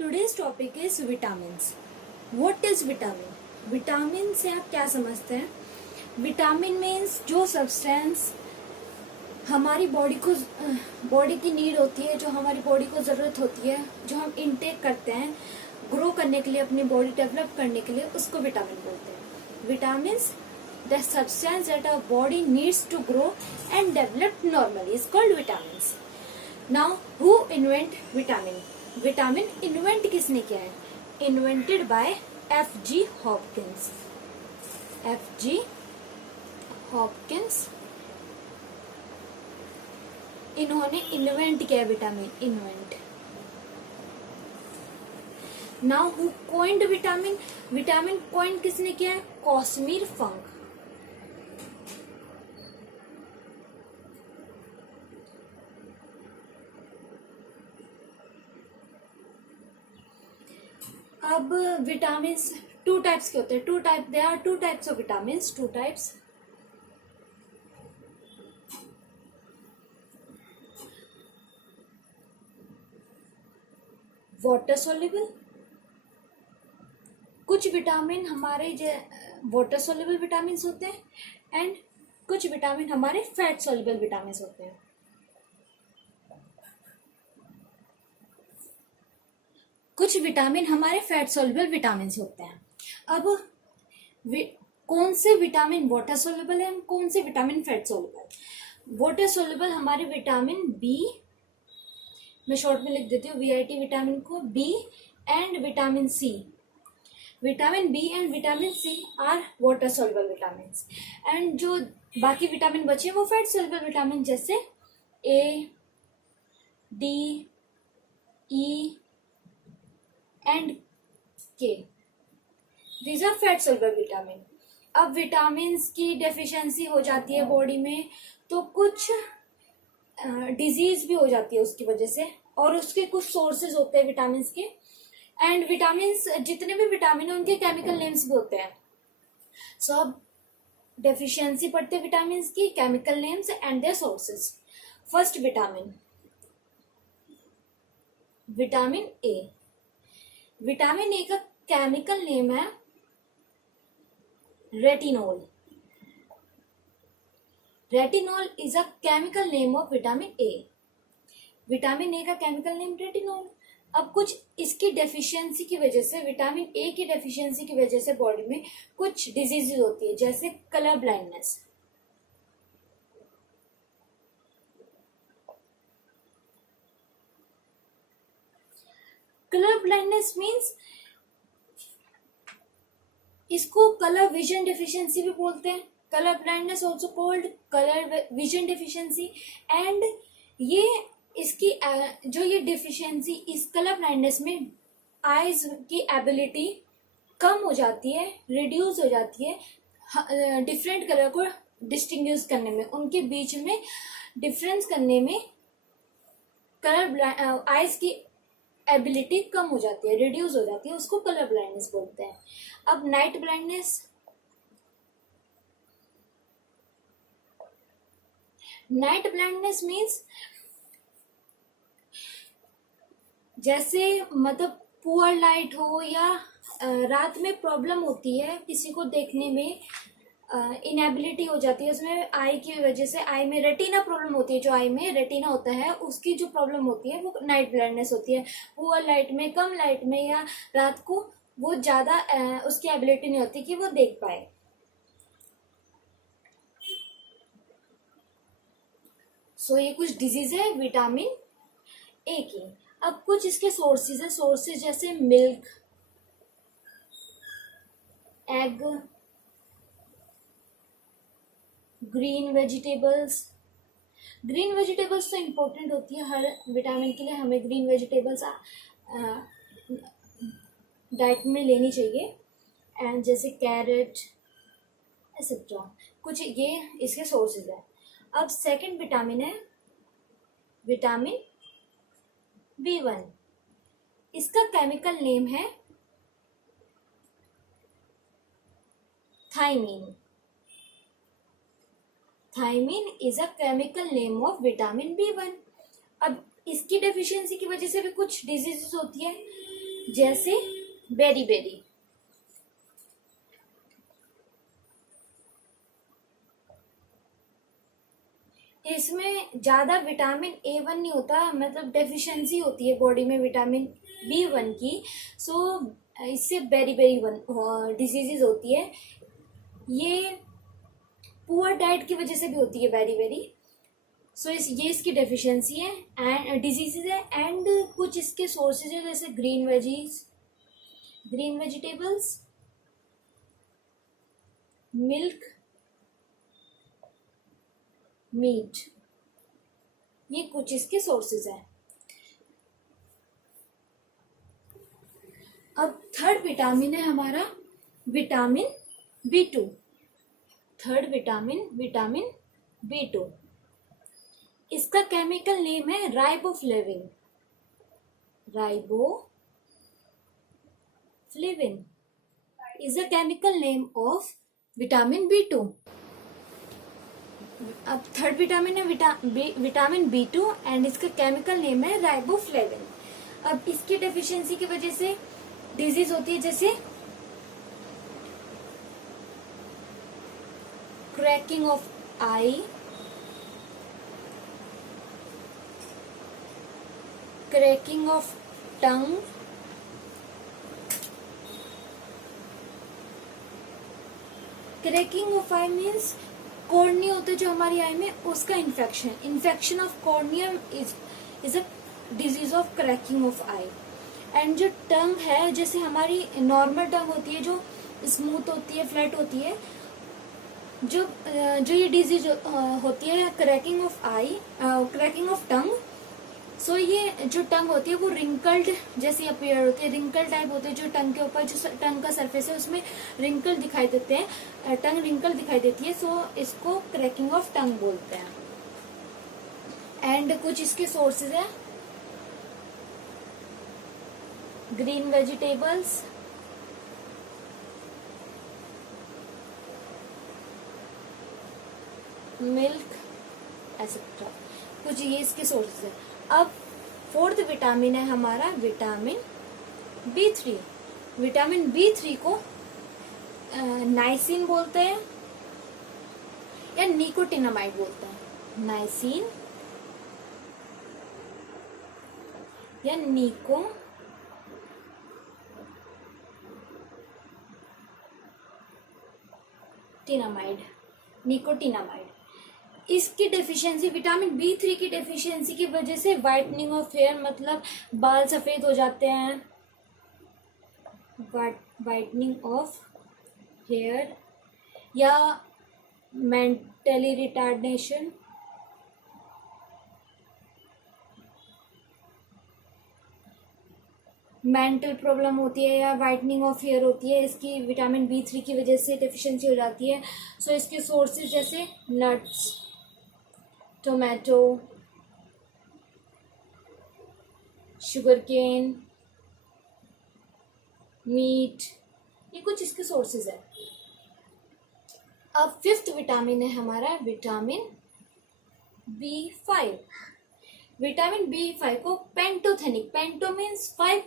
Today's topic is vitamins. What is vitamin? Vitamin से आप क्या समझते हैं? विटामिन मीन्स जो सब्सटेंस हमारी बॉडी की नीड होती है, जो हमारी बॉडी को ज़रूरत होती है, जो हम इनटेक करते हैं ग्रो करने के लिए, अपनी बॉडी डेवलप करने के लिए, उसको विटामिन बोलते हैं. Vitamins the substance that our body needs to grow and develop normally is called vitamins. Now who invent vitamin? Vitamin invent किसने किया है? Invented by F.G. Hopkins. F.G. Hopkins इन्होंने इन्वेंट किया vitamin. Invent. Now who coined vitamin? Vitamin coined किसने किया है? कॉस्मिर फंक. अब vitamin two types के होते हैं. They are two types of vitamin. Two types. Water soluble. कुछ विटामिन हमारे वाटर सोल्यूबल विटामिन होते हैं एंड कुछ विटामिन हमारे फैट सोल्यूबल विटामिन होते हैं. कुछ विटामिन हमारे फैट सोल्यूबल विटामिन होते हैं. अब कौन से विटामिन वाटर सोल्यूबल है, कौन से vitamin fat soluble? Water soluble हमारे विटामिन बी, मैं शॉर्ट में लिख देती हूँ VIT विटामिन को, B and vitamin C. Vitamin B and vitamin C are water soluble vitamin and जो बाकी विटामिन बचे वो फैट सोल्यूबल विटामिन, जैसे A, D, E and K. These are fat soluble vitamin. अब विटामिन की deficiency हो जाती है बॉडी में तो कुछ डिजीज भी हो जाती है उसकी वजह से, और उसके कुछ सोर्सेज होते हैं विटामिन के. एंड विटामिन, जितने भी विटामिन है उनके केमिकल नेम्स भी होते हैं. सो अब डेफिशिएंसी पढ़ते हैं विटामिन की, chemical names and their sources. First vitamin, vitamin A. Vitamin A का केमिकल नेम है retinol. Retinol is a chemical name of vitamin A. Vitamin A का केमिकल नेम रेटिनोल. अब कुछ इसकी डेफिशिएंसी की वजह से, विटामिन ए की डेफिशिएंसी की वजह से बॉडी में कुछ डिजीजेस होती है, जैसे colour blindness. Colour blindness means इसको कलर विजन डेफिशिएंसी भी बोलते हैं. Colour blindness also called colour vision deficiency. And ये इसकी जो ये डेफिशिएंसी, इस कलर ब्लाइंडनेस में आईज की एबिलिटी कम हो जाती है, रिड्यूस हो जाती है डिफरेंट कलर को डिस्टिंग्विश करने में, उनके बीच में डिफरेंस करने में कलर आईज की एबिलिटी कम हो जाती है, रिड्यूस हो जाती है, उसको कलर ब्लाइंडनेस बोलते हैं. अब night blindness. Night blindness means जैसे मतलब पुअर लाइट हो या रात में प्रॉब्लम होती है किसी को देखने में, इनएबिलिटी हो जाती है उसमें आई की वजह से. आई में रेटिना प्रॉब्लम होती है, जो आई में रेटिना होता है उसकी जो प्रॉब्लम होती है वो नाइट ब्लाइंडनेस होती है. पुअर लाइट में, कम लाइट में या रात को वो ज़्यादा उसकी एबिलिटी नहीं होती कि वो देख पाए. सो ये कुछ डिजीज है विटामिन ए की. अब कुछ इसके सोर्सेज है. सोर्सेज जैसे milk, egg, green vegetables. Green vegetables तो इम्पोर्टेंट होती है हर विटामिन के लिए. हमें ग्रीन वेजिटेबल्स डाइट में लेनी चाहिए, एंड जैसे कैरेट एक्सेट्रा. कुछ ये इसके सोर्सेज है. अब सेकंड विटामिन है विटामिन B1. इसका केमिकल नेम है thiamine. Thiamine is a chemical name of vitamin B1. अब इसकी डेफिशिएंसी की वजह से भी कुछ डिजीजेस होती है. जैसे बेरी बेरी। इसमें ज्यादा विटामिन A1 नहीं होता, मतलब डेफिशिएंसी होती है बॉडी में विटामिन B1 की। सो इससे बेरी बेरी डिजीजेज होती है। ये पुअर डाइट की वजह से भी होती है बेरी बेरी। सो ये इसकी डेफिशिएंसी है एंड डिजीजेज है। एंड कुछ इसके सोर्सेज है जैसे ग्रीन वेजिटेबल्स, मिल्क, मीट, ये कुछ इसके सोर्सेज हैं। अब थर्ड विटामिन है हमारा vitamin B2। Third vitamin B2। इसका केमिकल नेम है riboflavin. Riboflavin is a chemical name of vitamin B2। अब थर्ड विटामिन है विटामिन B2 एंड इसका केमिकल नेम है राइबोफ्लेविन। अब इसकी डेफिशिएंसी की वजह से डिजीज होती है जैसे cracking of I, cracking of tongue, cracking of I means cornea होता है जो हमारी आई में, उसका infection of corneum is a disease of cracking of I. And जो टंग है, जैसे हमारी नॉर्मल टंग होती है जो स्मूथ होती है, फ्लैट होती है, जो ये डिजीज होती है क्रैकिंग ऑफ टंग। सो ये जो टंग होती है वो रिंकल्ड जैसी अपीयर होती है, रिंकल टाइप होते हैं जो टंग के ऊपर, जो टंग का सरफेस है उसमें रिंकल दिखाई देते हैं, टंग रिंकल दिखाई देती है। सो इसको क्रैकिंग ऑफ टंग बोलते हैं। एंड कुछ इसके सोर्सेज है ग्रीन वेजिटेबल्स, मिल्क एसेट्रा, कुछ ये इसके सोर्सेज है। अब फोर्थ विटामिन है हमारा विटामिन B3। विटामिन B3 को नाइसिन बोलते हैं या निकोटिनामाइड बोलते हैं। नाइसिन या निकोटिनामाइड। इसकी डेफिशिएंसी, विटामिन B3 की डेफिशिएंसी की वजह से वाइटनिंग ऑफ हेयर, मतलब बाल सफेद हो जाते हैं, वाइटनिंग ऑफ हेयर, या मेंटली रिटार्डेशन, मेंटल प्रॉब्लम होती है या वाइटनिंग ऑफ हेयर होती है, इसकी विटामिन B3 की वजह से डेफिशिएंसी हो जाती है। सो इसके सोर्सेज जैसे nuts, tomato, sugar cane, meat, ये कुछ इसके सोर्सेज है। अब फिफ्थ विटामिन है हमारा विटामिन B5। विटामिन B5 को पेंटोथेनिक, पेंटो मीन्स 5,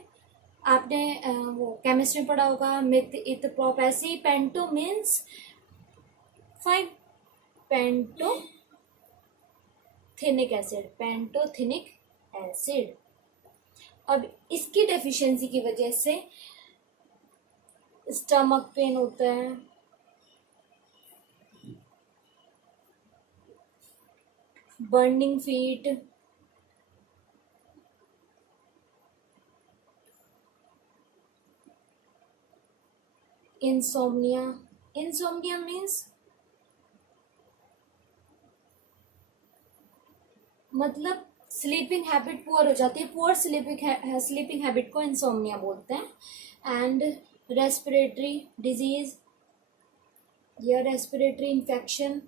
आपने वो केमिस्ट्री में पढ़ा होगा, मिथ इत प्रोप, ऐसे पेंटो मीन्स 5, पेंटोथेनिक एसिड। अब इसकी डेफिशिएंसी की वजह से स्टमक पेन होता है, बर्निंग फीट, इंसोम्निया मीन्स मतलब स्लीपिंग हैबिट पुअर हो जाती है, पुअर स्लीपिंग हैबिट को इंसोम्निया बोलते हैं। एंड रेस्पिरेटरी डिजीज या रेस्पिरेटरी इन्फेक्शन,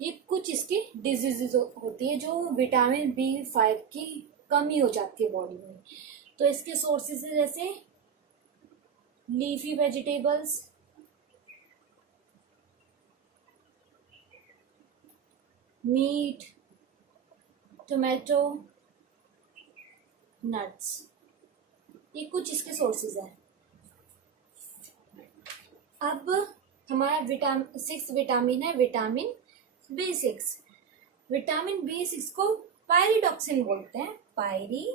ये कुछ इसकी डिजीजेज होती है जो विटामिन B5 की कमी हो जाती है बॉडी में। तो इसके सोर्सेज है जैसे leafy vegetables, meat, tomato, nuts, ये कुछ इसके सोर्सेज हैं। अब हमारा सिक्स विटामिन है विटामिन B6। विटामिन B6 को पायरिडॉक्सिन बोलते हैं, पायरिडॉक्सिन।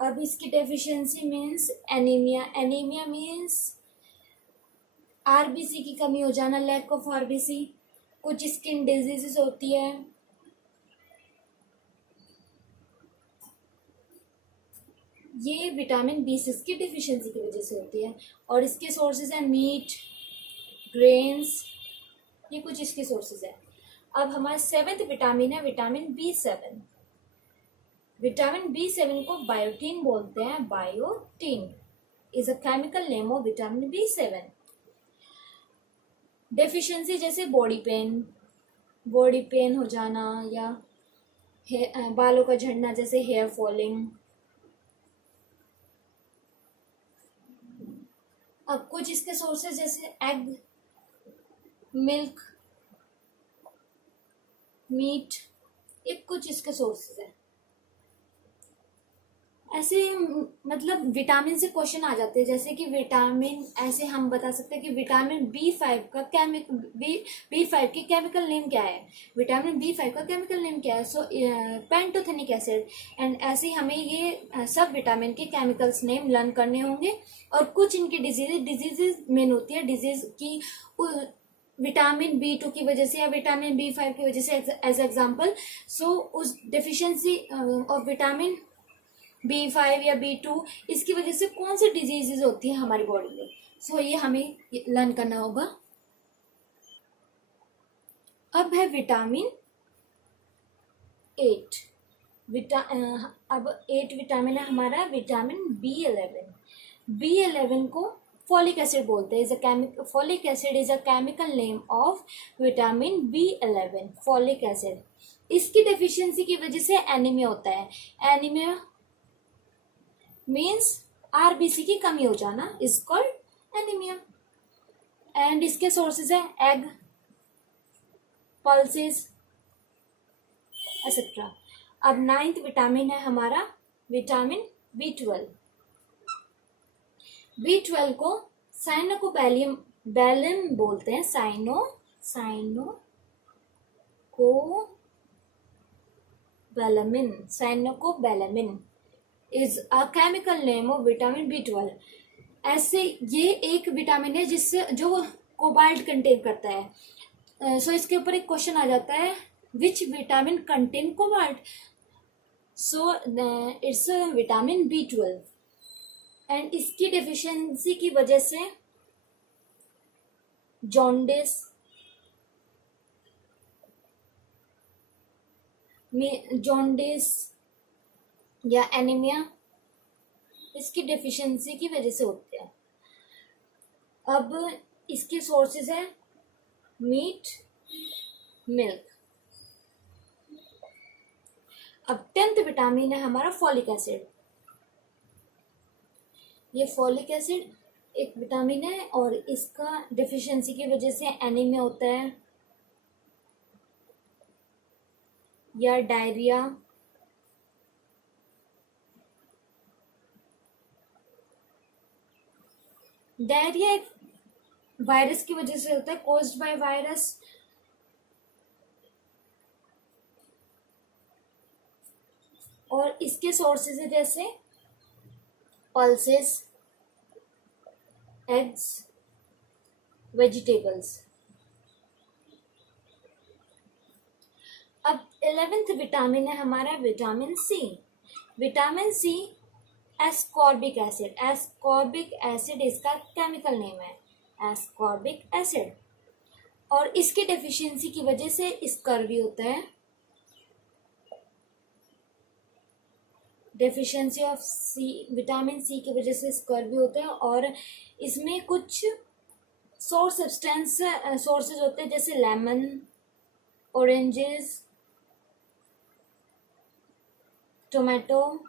अब इसकी deficiency means anaemia. Anaemia means RBC की कमी हो जाना, लैक ऑफ आरबीसी। कुछ स्किन डिजीजेस होती है, ये विटामिन B6 की डिफिशिएंसी की वजह से होती है। और इसके सोर्सेज हैं मीट, ग्रेन्स, ये कुछ इसके सोर्सेज हैं। अब हमारा सेवेंथ विटामिन है विटामिन B7। विटामिन B7 को बायोटीन बोलते हैं, biotin is a chemical name of vitamin B7। Deficiency जैसे बॉडी पेन हो जाना, या बालों का झड़ना जैसे हेयर फॉलिंग। अब कुछ इसके सोर्सेज जैसे एग, मिल्क, मीट, ये कुछ इसके सोर्सेज है। ऐसे मतलब विटामिन से क्वेश्चन आ जाते हैं, जैसे कि विटामिन, ऐसे हम बता सकते हैं कि विटामिन B5 का B5 की केमिकल नेम क्या है। विटामिन B5 का केमिकल नेम क्या है? सो पेंटोथेनिक एसिड। एंड ऐसे हमें ये सब विटामिन के केमिकल्स नेम लर्न करने होंगे। और कुछ इनकी डिजीजेज मेन होती है, डिजीज की विटामिन B2 की वजह से या विटामिन B5 की वजह से, एज एग्जाम्पल। सो उस डेफिशिएंसी ऑफ विटामिन B5 या B2, इसकी वजह से कौन सी डिजीजेज होती है हमारी बॉडी में। सो ये हमें लर्न करना होगा। अब है विटामिन 8। अब 8 विटामिन है हमारा विटामिन B11। B11 को फॉलिक एसिड बोलते हैं। Folic acid is a chemical name of vitamin B11, folic acid. इसकी डेफिशिएंसी की वजह से एनीमिया होता है। एनीमिया मीन्स आरबीसी की कमी हो जाना, इज कॉल्ड एनीमिया। एंड इसके सोर्सेज है एग, पल्सेस, एक्सेट्रा। अब 9th विटामिन है हमारा विटामिन B12। B12 को साइनोकोबैलम बोलते हैं, cyanocobalamin is a chemical name of vitamin B12। ऐसे ये एक विटामिन है जिससे जो कोबाल्ट कंटेन करता है। सो इसके ऊपर एक क्वेश्चन आ जाता है, which vitamin contain cobalt. So it's vitamin B12। And इसकी डेफिशिएंसी की वजह से जॉन्डिस या एनीमिया इसकी डेफिशिएंसी की वजह से होते हैं। अब इसके सोर्सेज है मीट, मिल्क। अब 10th विटामिन है हमारा फॉलिक एसिड। ये फॉलिक एसिड एक विटामिन है और इसका डेफिशिएंसी की वजह से एनीमिया होता है या डायरिया। डायरिया एक वायरस की वजह से होता है, कॉज्ड बाय वायरस। और इसके सोर्सेज है जैसे पल्सेस, एग्स, वेजिटेबल्स। अब 11th विटामिन है हमारा vitamin C। Vitamin C ascorbic acid. Ascorbic acid इसका केमिकल नेम है, एस्कॉर्बिक एसिड। और इसकी डेफिशिएंसी की वजह से स्कर्वी होता है। डेफिशिएंसी ऑफ विटामिन C की वजह से स्कर्वी होता है। और इसमें कुछ सोर्सेज होते हैं जैसे लेमन, ऑरेंजेस, टोमेटो,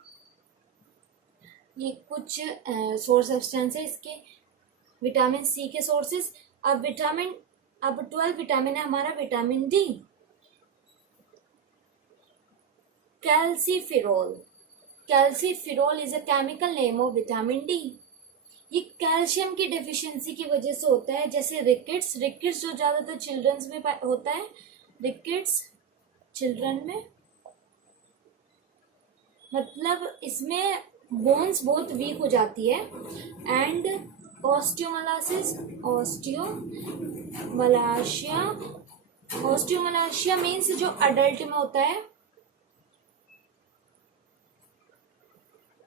ये कुछ सोर्स सब्सटेंस है इसके विटामिन C के सोर्सेज। अब 12 विटामिन है हमारा vitamin D। Calciferol, calciferol is a chemical name of vitamin D. ये कैल्शियम की डेफिशिएंसी की वजह से होता है, जैसे रिकेट्स, रिकेट्स जो ज्यादातर चिल्ड्रंस में होता है, रिकेट्स चिल्ड्रन में, मतलब इसमें बोन्स बहुत वीक हो जाती है। एंड ऑस्टियोमलासिस, ऑस्टियोमलाशिया, ऑस्टियोमलाशिया मीन्स जो अडल्ट में होता है,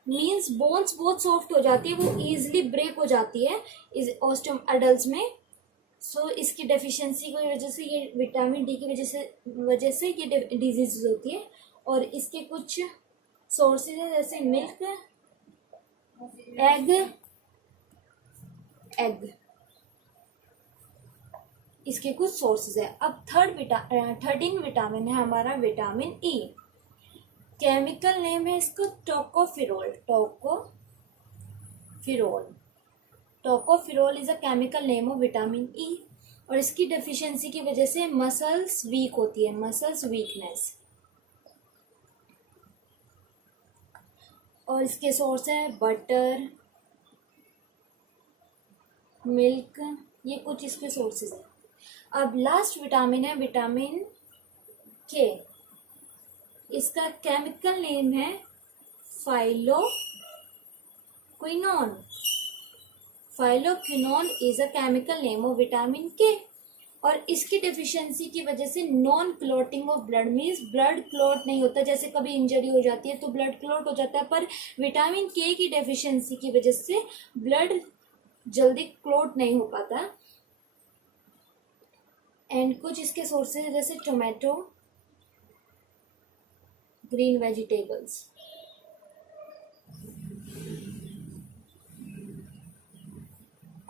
मीन्स बोन्स बहुत सॉफ्ट हो जाती है, वो इजिली ब्रेक हो जाती है इस ऑस्टियम अडल्ट में। सो इसकी डेफिशिएंसी की वजह से, ये विटामिन डी की वजह से ये डिजीज होती है। और इसके कुछ सोर्सेज है, जैसे मिल्क, एग, इसके कुछ सोर्सेज है। अब थर्टीन विटामिन है हमारा विटामिन ई। केमिकल नेम है इसको tocopherol, tocopherol is a chemical name of vitamin E. और इसकी डेफिशिएंसी की वजह से मसल्स वीक होती है, मसल्स वीकनेस। और इसके सोर्स है बटर, मिल्क, ये कुछ इसके सोर्सेज है। अब लास्ट विटामिन है विटामिन के। इसका केमिकल नेम है phylloquinone. Phylloquinone is a chemical name of vitamin के। और इसकी डेफिशिएंसी की वजह से non clotting of blood, means blood clot नहीं होता, जैसे कभी इंजरी हो जाती है तो ब्लड क्लॉट हो जाता है, पर विटामिन के की डेफिशिएंसी की वजह से ब्लड जल्दी क्लॉट नहीं हो पाता। एंड कुछ इसके सोर्सेज है, जैसे टोमेटो, ग्रीन वेजिटेबल्स।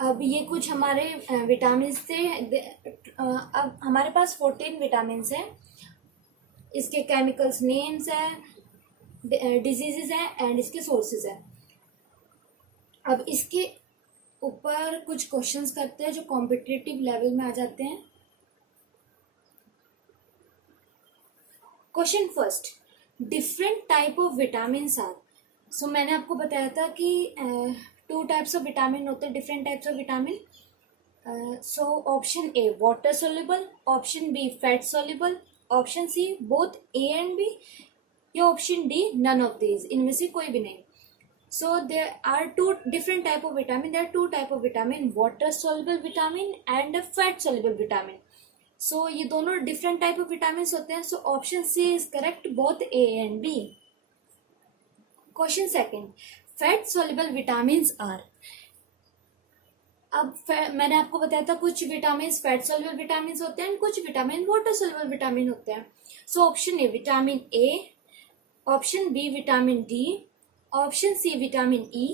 अब ये कुछ हमारे विटामिन थे। अब हमारे पास 14 विटामिन हैं। इसके केमिकल्स नेम्स है, डिजीजेस है एंड इसके सोर्सेज है। अब इसके ऊपर कुछ क्वेश्चंस करते हैं जो कॉम्पिटिटिव लेवल में आ जाते हैं। Question first, different type of vitamin are. So मैंने आपको बताया था कि 2 टाइप्स ऑफ विटामिन होते हैं, different types of vitamin. So option A water soluble, option B fat soluble, option C both A and B, या option D none of these, इनमें से कोई भी नहीं। So there are 2 different type of vitamin. There are 2 type of vitamin, water soluble vitamin and fat soluble vitamin. So ये दोनों different type of vitamins होते हैं. So option C is correct, both A and B. Question second, fat soluble vitamins are. अब मैंने आपको बताया था कुछ विटामिन फैट सोल्यूबल विटामिन होते हैं, कुछ विटामिन वाटर सोल्यूबल विटामिन होते हैं। So option A vitamin A, option B vitamin D, option C vitamin E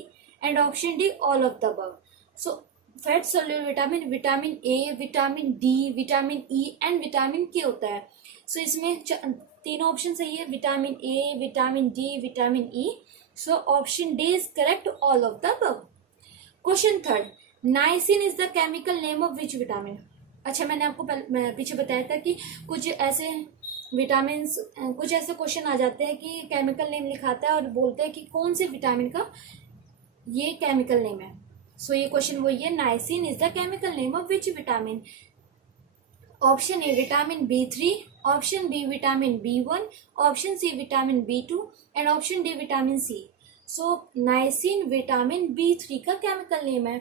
and option D all of the above. So fat soluble vitamin, vitamin A, vitamin D, vitamin E and vitamin K होता है। So इसमें 3 option सही है, vitamin A, vitamin D, vitamin E. So option D is correct, all of the above. Question third, niacin is the chemical name of which vitamin. अच्छा, मैंने आपको पीछे बताया था कि कुछ ऐसे विटामिन, कुछ ऐसे क्वेश्चन आ जाते हैं कि केमिकल नेम लिखाता है और बोलते हैं कि कौन से विटामिन का ये केमिकल नेम है। सो ये क्वेश्चन वही है, niacin is the chemical name of which vitamin. Option A vitamin B3, option B vitamin B1, option C vitamin B2 and option D vitamin C. So niacin vitamin B3 का chemical name है।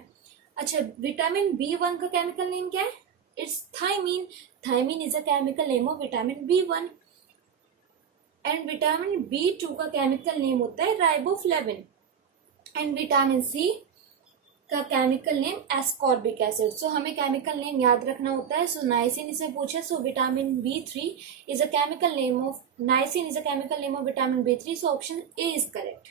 अच्छा, vitamin B1 का chemical name क्या है? It's thiamine. Thiamine is a chemical name of vitamin B1 and vitamin B2 का chemical name होता है riboflavin and vitamin सी का केमिकल नेम एस्कॉर्बिक एसिड। सो हमें केमिकल नेम याद रखना होता है। सो नाइसिन इसे पूछे, so vitamin B3 is a chemical name of, niacin is a chemical name of vitamin B3। So option A is correct.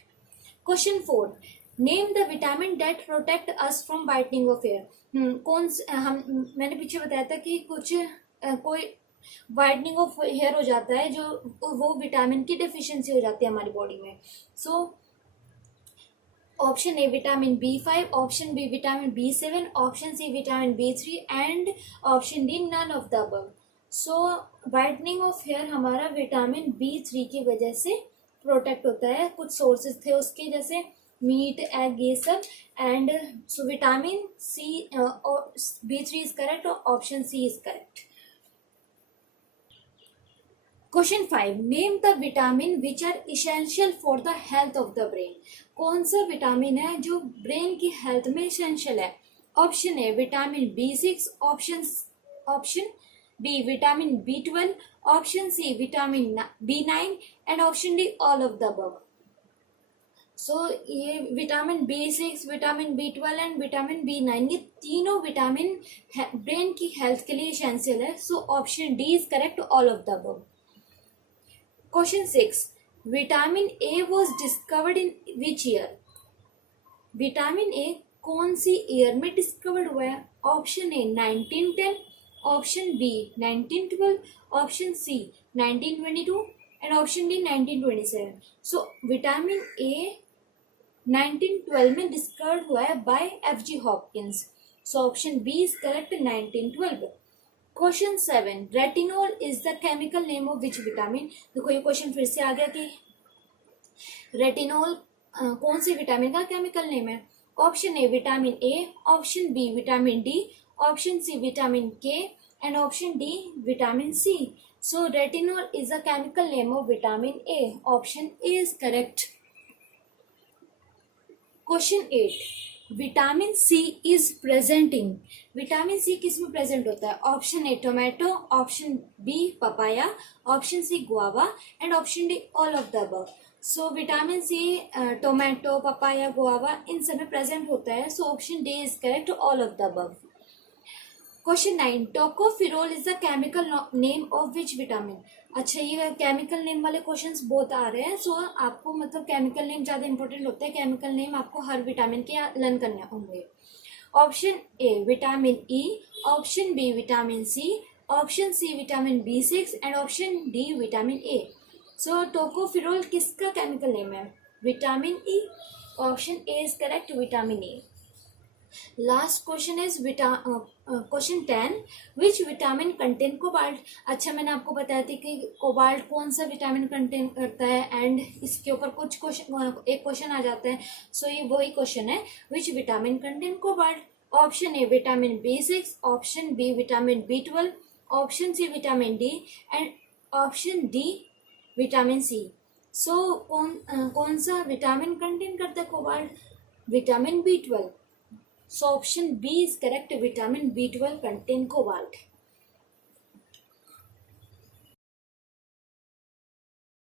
Question 4, name the vitamin that protect us from whitening of hair. मैंने पीछे बताया था कि कुछ कोई whitening of hair हो जाता है, जो वो विटामिन की डेफिशिएंसी हो जाती है हमारी बॉडी में। So option A vitamin B5, option B vitamin B7, option C vitamin B3 and option D none of the above. So whitening of hair हमारा विटामिन B3 की वजह से प्रोटेक्ट होता है। कुछ सोर्सेज थे उसके, जैसे मीट, एग, ये सब। And so vitamin C, B3 is correct और option C is correct. Question 5, name the vitamin which are essential for the health of the brain. कौन सा विटामिन है जो ब्रेन की हेल्थ में इसेंशियल है? Option A vitamin B6, option B vitamin B12, option C vitamin B9 and option D all of the above. So ये vitamin B6, vitamin B12 and vitamin B9, ये तीनों vitamin brain की health के लिए essential है। So option D is correct, all of the above. Question 6, vitamin A was discovered in which year. Vitamin A कौन सी year में discovered हुआ है? Option A 1910, option B 1912, option C 1922 and option D 1927। So vitamin A 1912 में discovered हुआ है by F.G. Hopkins. So option B is correct, 1912। Question 7, retinol is the chemical name of which vitamin. देखो ये question फिर से आ गया कि retinol कौन से विटामिन का केमिकल नेम है? Option A vitamin A, option B vitamin D, option C vitamin K and option D vitamin C. So retinol is the chemical name of vitamin A, option A is correct. Question 8, vitamin C is present in. Vitamin C किस में present होता है? Option A tomato, option B papaya, option C guava and option D all of the above. So vitamin C tomato, papaya, guava इन सब में present होता है। So option D is correct, all of the above. Question 9, tocopherol is the chemical name of which vitamin. अच्छा, ये chemical name वाले questions बहुत आ रहे हैं। सो आपको मतलब केमिकल नेम ज्यादा इंपॉर्टेंट होते हैं। केमिकल नेम आपको हर विटामिन के लर्न करने होंगे। Option A vitamin E, option B vitamin C, option C vitamin B6 and option D vitamin A. So tocopherol किसका केमिकल नेम है? Vitamin E, option A is correct, vitamin A. Last question is question 10, which vitamin contain cobalt. अच्छा, मैंने आपको बताया था कि cobalt कौन सा विटामिन कंटेन करता है एंड इसके ऊपर कुछ क्वेश्चन, एक क्वेश्चन आ जाता है। सो ये वही क्वेश्चन है, which vitamin contain cobalt. Option A vitamin B6, option B vitamin B12, option C vitamin D and option D vitamin C. So कौन सा विटामिन कंटेन करता है cobalt? Vitamin B12। So option B is correct, vitamin B12 contain cobalt.